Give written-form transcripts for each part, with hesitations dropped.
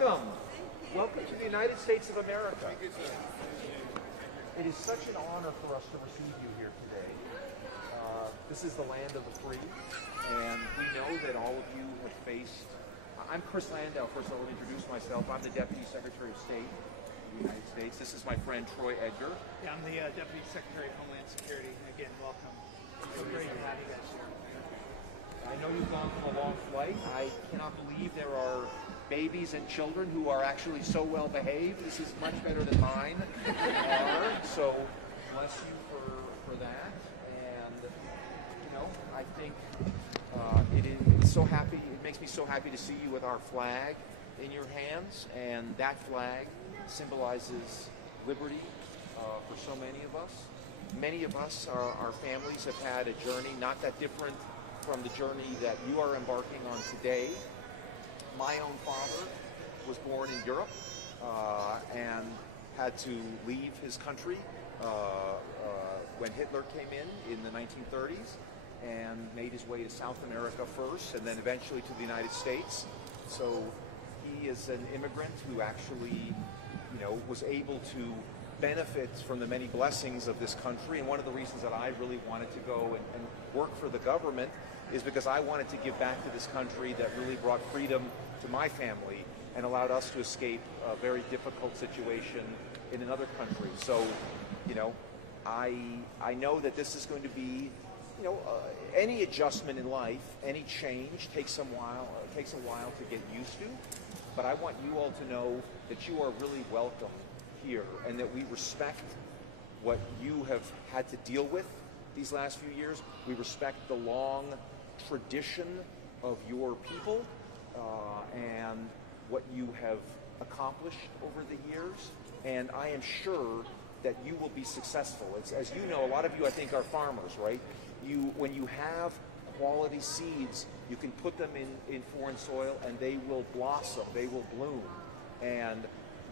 welcome. Welcome to the United States of America. It is such an honor for us to receive you here today. This is the land of the free, and we know that all of you have faced... I'm Chris Landau. First, I'll introduce myself. I'm the Deputy Secretary of State of the United States. This is my friend Troy Edgar. Yeah, I'm the Deputy Secretary of Homeland Security. Again, welcome. It's great to have you guys here. I know you've gone from a long flight. I cannot believe there are babies and children who are actually so well behaved. This is much better than mine are. So bless you for that. And you know, I think it's so happy. It makes me so happy to see you with our flag in your hands, and that flag symbolizes liberty for so many of us. Many of us, our families have had a journey not that different from the journey that you are embarking on today. My own father was born in Europe and had to leave his country when Hitler came in the 1930s and made his way to South America first and then eventually to the United States. So he is an immigrant who actually, you know, was able to benefit from the many blessings of this country. And one of the reasons that I really wanted to go and work for the government is because I wanted to give back to this country that really brought freedom to my family and allowed us to escape a very difficult situation in another country. So, you know, I know that this is going to be, you know, any adjustment in life, any change takes a while to get used to. But I want you all to know that you are really welcome here and that we respect what you have had to deal with these last few years. We respect the long tradition of your people and what you have accomplished over the years. And I am sure that you will be successful. As you know, a lot of you, I think, are farmers, right? When you have quality seeds, you can put them in foreign soil and they will blossom, they will bloom. And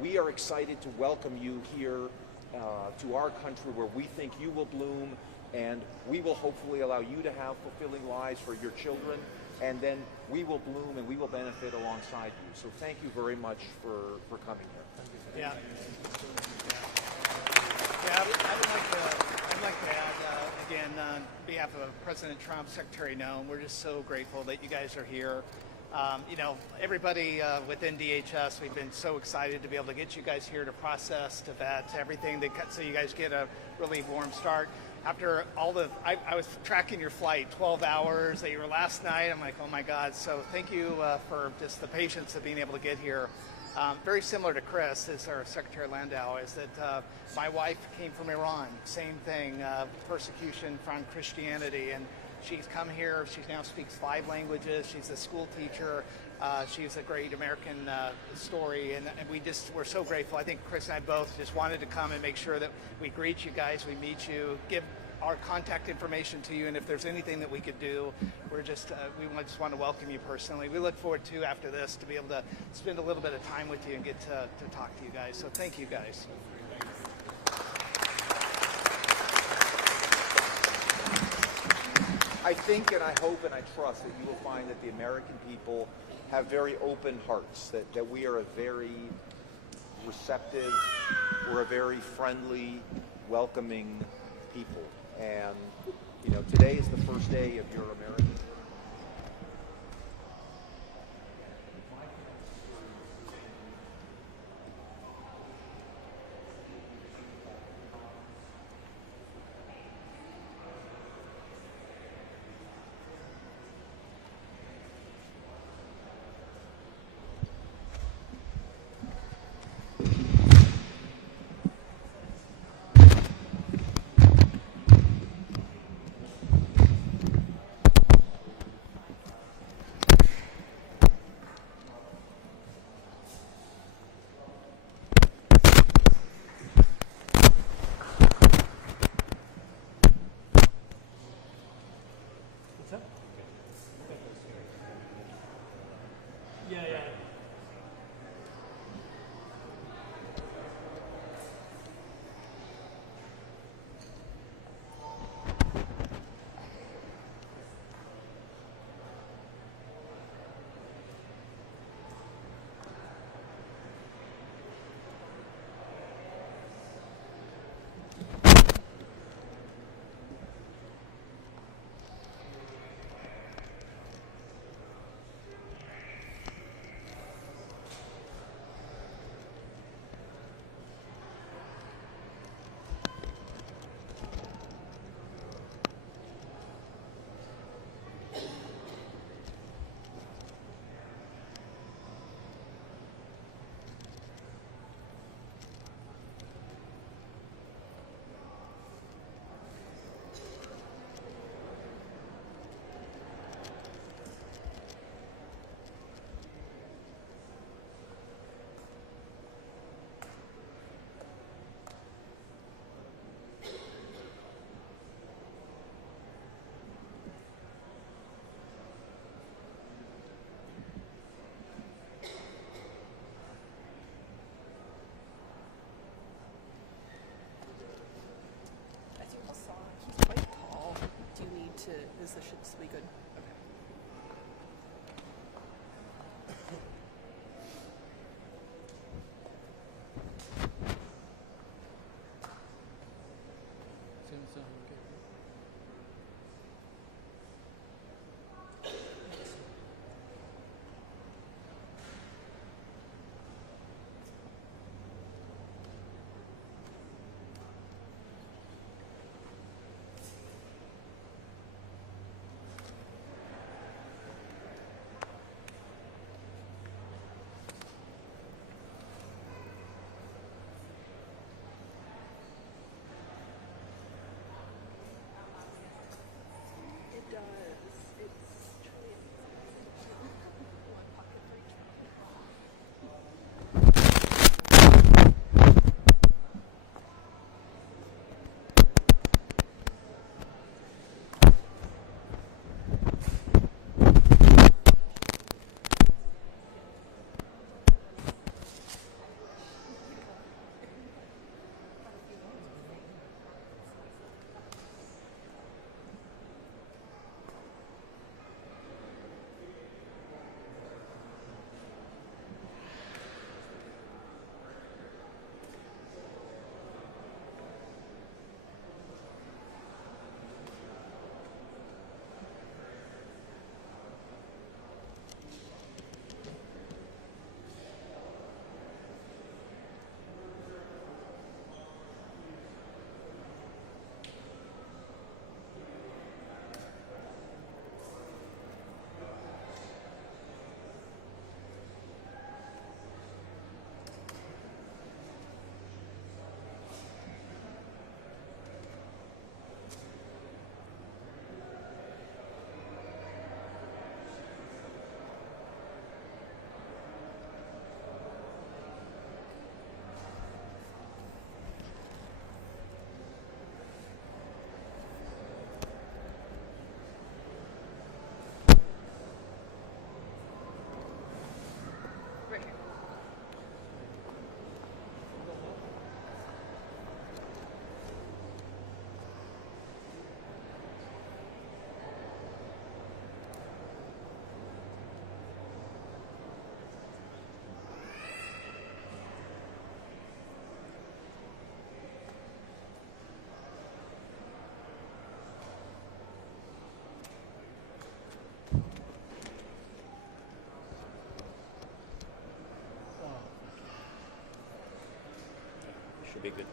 we are excited to welcome you here to our country where we think you will bloom, and we will hopefully allow you to have fulfilling lives for your children, and then we will bloom and we will benefit alongside you. So thank you very much for coming here. Yeah. I'd like to add, again, on behalf of President Trump, Secretary Noem, we're just so grateful that you guys are here. You know, everybody within DHS, we've been so excited to be able to get you guys here to process, to vet, everything, so you guys get a really warm start. After all I was tracking your flight, 12 hours that you were last night. I'm like, oh my God. So thank you for just the patience of being able to get here. Very similar to Chris, as our Secretary Landau, is that my wife came from Iran. Same thing, persecution from Christianity. And she's come here. She now speaks 5 languages. She's a school teacher. She's a great American story, and we're so grateful. I think Chris and I both just wanted to come and make sure that we greet you guys, we meet you, give our contact information to you, and if there's anything that we could do, we just want to welcome you personally. We look forward to, after this, to be able to spend a little bit of time with you and get to talk to you guys. So thank you guys. I think and I hope and I trust that you will find that the American people have very open hearts, that we are a very receptive, we're a very friendly, welcoming people. And, you know, today is the first day of your American. this should be good. It does. It's truly one pocket for each Should be good.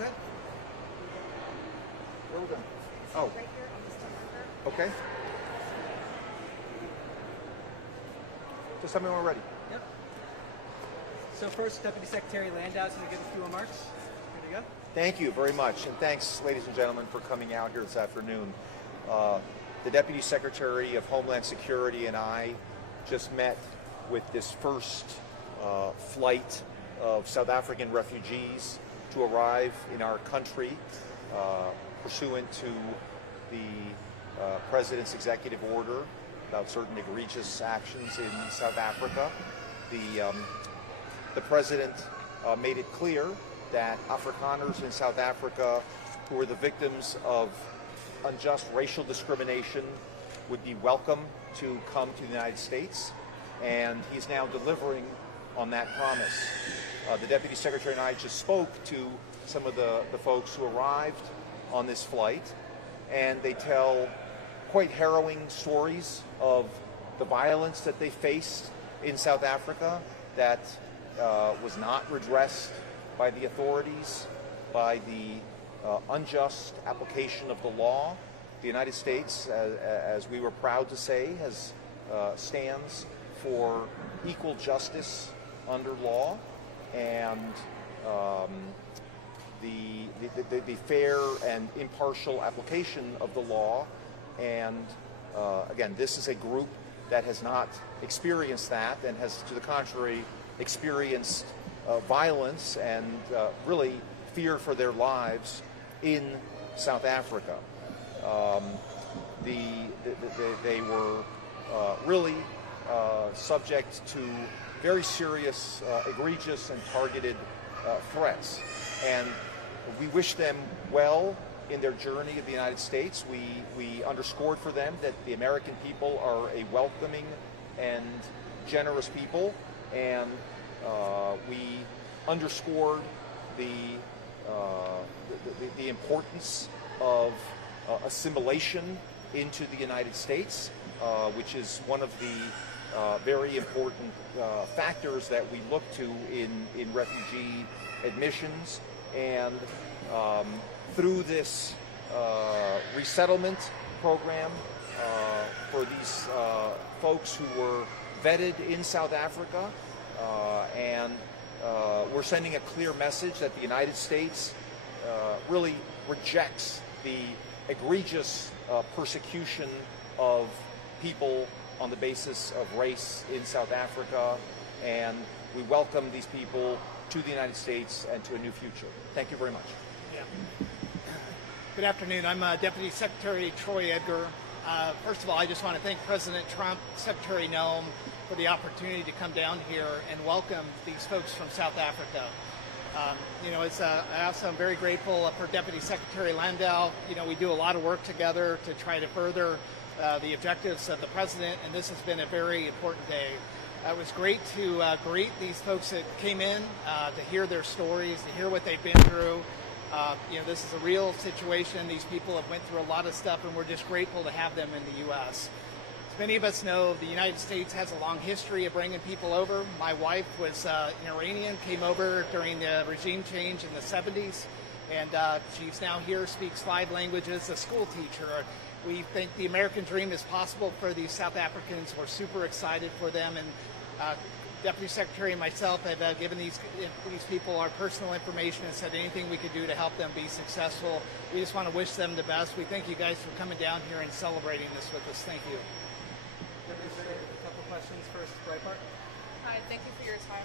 that? Where are we going? Oh, Right here on the stone marker. okay. Just tell me when we're ready. Yep. So first, Deputy Secretary Landau is going to give a few remarks. Here to go. Thank you very much, and thanks, ladies and gentlemen, for coming out here this afternoon. The Deputy Secretary of Homeland Security and I just met with this first flight of South African refugees to arrive in our country pursuant to the President's executive order about certain egregious actions in South Africa. The President made it clear that Afrikaners in South Africa who were the victims of unjust racial discrimination would be welcome to come to the United States, and he's now delivering on that promise. The Deputy Secretary and I just spoke to some of the folks who arrived on this flight, and they tell quite harrowing stories of the violence that they faced in South Africa that was not redressed by the authorities, by the unjust application of the law. The United States, as we were proud to say, stands for equal justice under law, and the fair and impartial application of the law. And again, this is a group that has not experienced that and has, to the contrary, experienced violence and really fear for their lives in South Africa. They were really subject to very serious, egregious, and targeted threats. And we wish them well in their journey of the United States. We underscored for them that the American people are a welcoming and generous people, and we underscored the importance of assimilation into the United States, which is one of the very important factors that we look to in refugee admissions. And through this resettlement program for these folks who were vetted in South Africa, and we're sending a clear message that the United States really rejects the egregious persecution of people on the basis of race in South Africa, and we welcome these people to the United States and to a new future. Thank you very much. Yeah. Good afternoon. I'm Deputy Secretary Troy Edgar. First of all, I just want to thank President Trump, Secretary Noem, for the opportunity to come down here and welcome these folks from South Africa. I also am very grateful for Deputy Secretary Landau. We do a lot of work together to try to further the objectives of the President, and this has been a very important day. It was great to greet these folks that came in, to hear their stories, to hear what they've been through. This is a real situation. These people have went through a lot of stuff, and we're just grateful to have them in the U.S. As many of us know, the United States has a long history of bringing people over. My wife was an Iranian, came over during the regime change in the 70s, and she's now here, speaks 5 languages, a school teacher. We think the American dream is possible for these South Africans. We're super excited for them, and Deputy Secretary and myself have given these people our personal information and said anything we could do to help them be successful. We just want to wish them the best. We thank you guys for coming down here and celebrating this with us. Thank you. Deputy Secretary, a couple questions first. Breitbart. Hi, thank you for your time.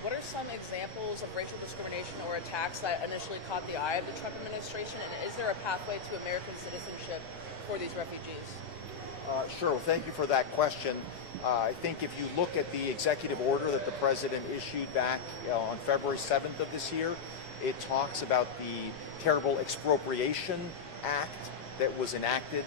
What are some examples of racial discrimination or attacks that initially caught the eye of the Trump administration, and is there a pathway to American citizenship for these refugees? Sure. Well, thank you for that question. I think if you look at the executive order that the President issued back on February 7th of this year, it talks about the terrible expropriation act that was enacted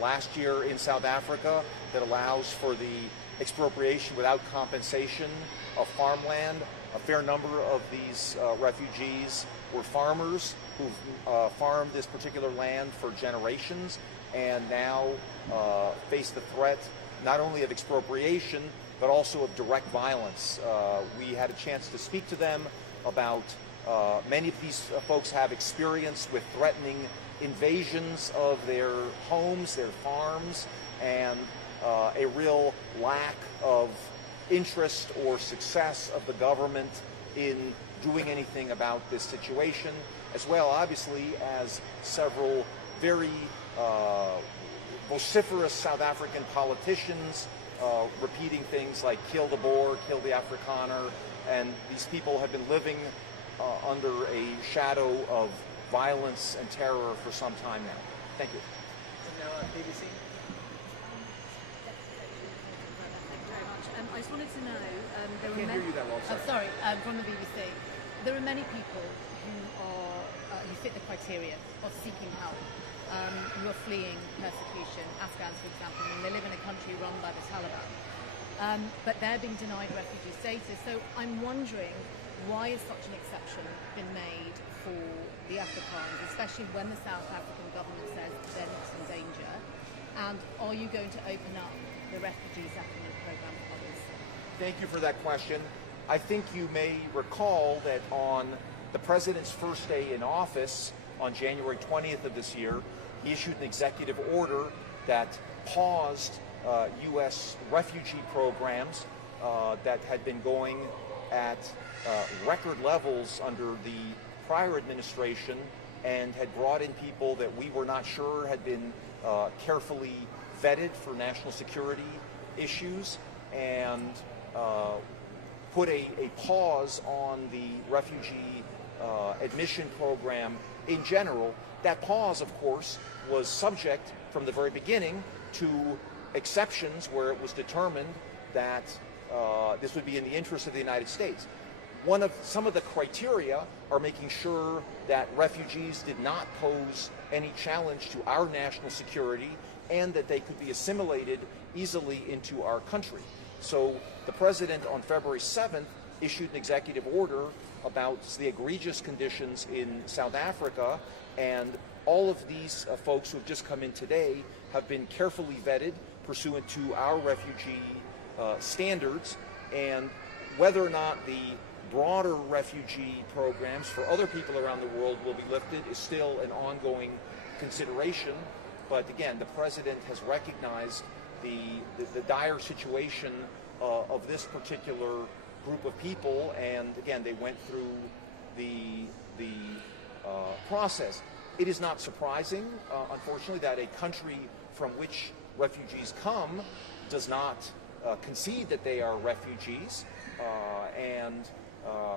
last year in South Africa that allows for the expropriation without compensation of farmland. A fair number of these refugees were farmers who've farmed this particular land for generations and now face the threat not only of expropriation but also of direct violence. We had a chance to speak to them about Many of these folks have experience with threatening invasions of their homes, their farms, and a real lack of interest or success of the government in doing anything about this situation, as well, obviously, as several very vociferous South African politicians repeating things like kill the Boer, kill the Afrikaner, and these people have been living under a shadow of violence and terror for some time now. Thank you. And now BBC. Very much. I just wanted to know. I can't hear you that well. Sorry, from the BBC. There are many people who fit the criteria of seeking help, who are fleeing persecution. Afghans, for example, and they live in a country run by the Taliban, but they're being denied refugee status. So I'm wondering, why has such an exception been made for the Afrikaners, especially when the South African government says they're not in danger? And are you going to open up the refugee settlement program for others? Thank you for that question. I think you may recall that on the president's first day in office, on January 20th of this year, he issued an executive order that paused U.S. refugee programs that had been going at record levels under the prior administration and had brought in people that we were not sure had been carefully vetted for national security issues, and put a pause on the refugee admission program in general. That pause, of course, was subject from the very beginning to exceptions where it was determined that this would be in the interest of the United States. Some of the criteria are making sure that refugees did not pose any challenge to our national security and that they could be assimilated easily into our country. So the president on February 7th issued an executive order about the egregious conditions in South Africa, and all of these folks who have just come in today have been carefully vetted pursuant to our refugee standards, and whether or not the broader refugee programs for other people around the world will be lifted is still an ongoing consideration. But again, the president has recognized the dire situation of this particular group of people, and again, they went through the process. It is not surprising, unfortunately, that a country from which refugees come does not concede that they are refugees, and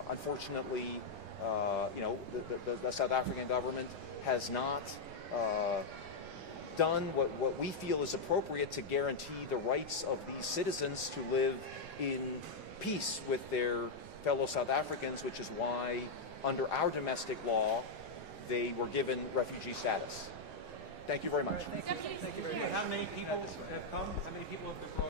unfortunately, the South African government has not done what we feel is appropriate to guarantee the rights of these citizens to live in peace with their fellow South Africans, which is why, under our domestic law, they were given refugee status. Thank you very much. Thank you very much. How many people have come? How many people have been brought?